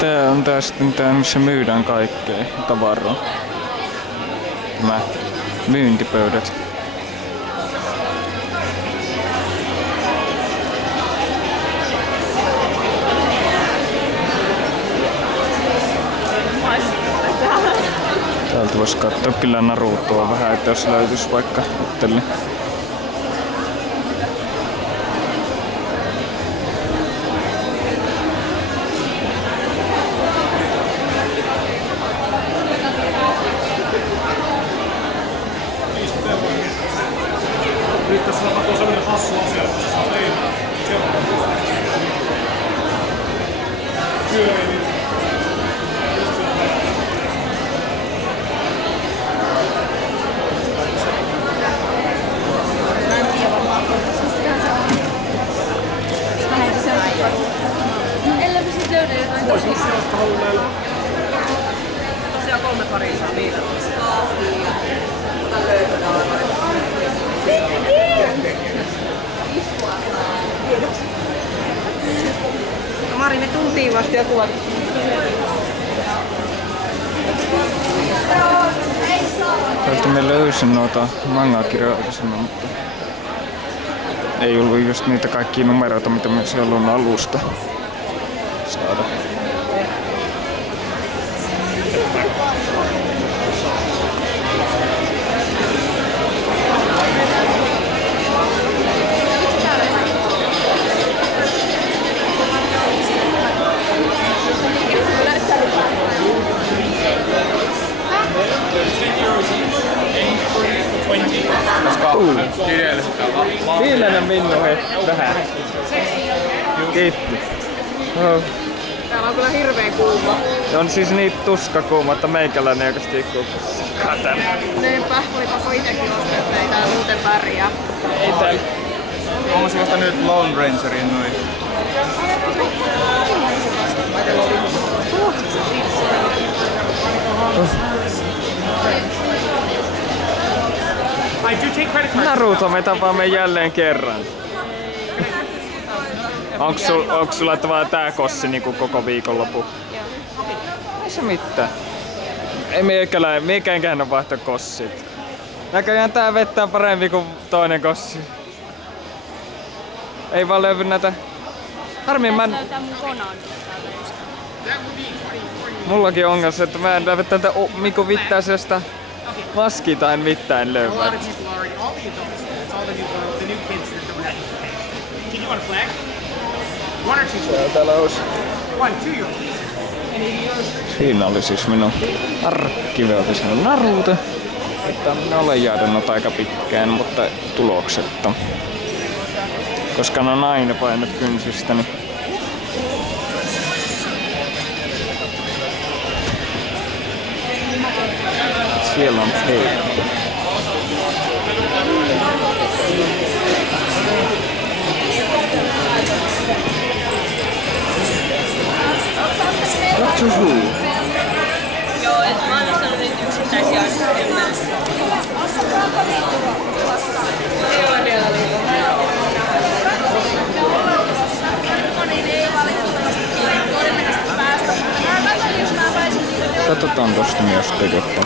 Tää on tää sitten tää, missä myydään kaikkea tavaraa. Nämä myyntipöydät. Täältä vois katsoa kyllä Narutoa vähän, että jos löytyis vaikka itselle. Nyt tässä tapahtuu sellainen hassu asia, että se saa leivää. Elläpä sit löydä jotain tosi. Tosiaan 3 paria saa viilata. No Mari, me tultiin vasta ja kuvat. Täältä me löysin noita manga-kirjoja, mutta ei ollut just niitä kaikkia numeroita, mitä me siellä on alusta saada. Viimeinen minnu hei, vähän. Kiitti. Oh. Täällä on kyllä hirveen kuuma. On siis niin tuskakuuma, että meikäläinen joka tiikkuu katan. Niinpä, oli pakko itekin ostaa, että ei täällä muuten pärjää. Ei täällä. Huomasin vasta nyt Lone Rangerin noin. Naruto, me tapaamme jälleen kerran. Onks sulla vaan tää kossi niinku koko viikonloppu? Ei se mitään. Ei meikänkään vaihtaa kossit. Näköjään tää vettää paremmin kuin toinen kossi. Ei vaan löydy näitä. Harmin mä... Mullakin on ongelma se, että mä en löydä tältä Miku Vittäisestä maski tai mitään löyvää. Täällä olisi. Siinä oli siis minun arkkiveotisena Naruto. Että minä olen jahdannut aika pitkään, mutta tuloksetta. Koska ne on aina painat kynsistä, niin siellä on heikko. What to do? Joo, et mä oon nostanut niitä yksittäisiä asioita. Ei ole vielä Katsotaan tosta myös tekettä.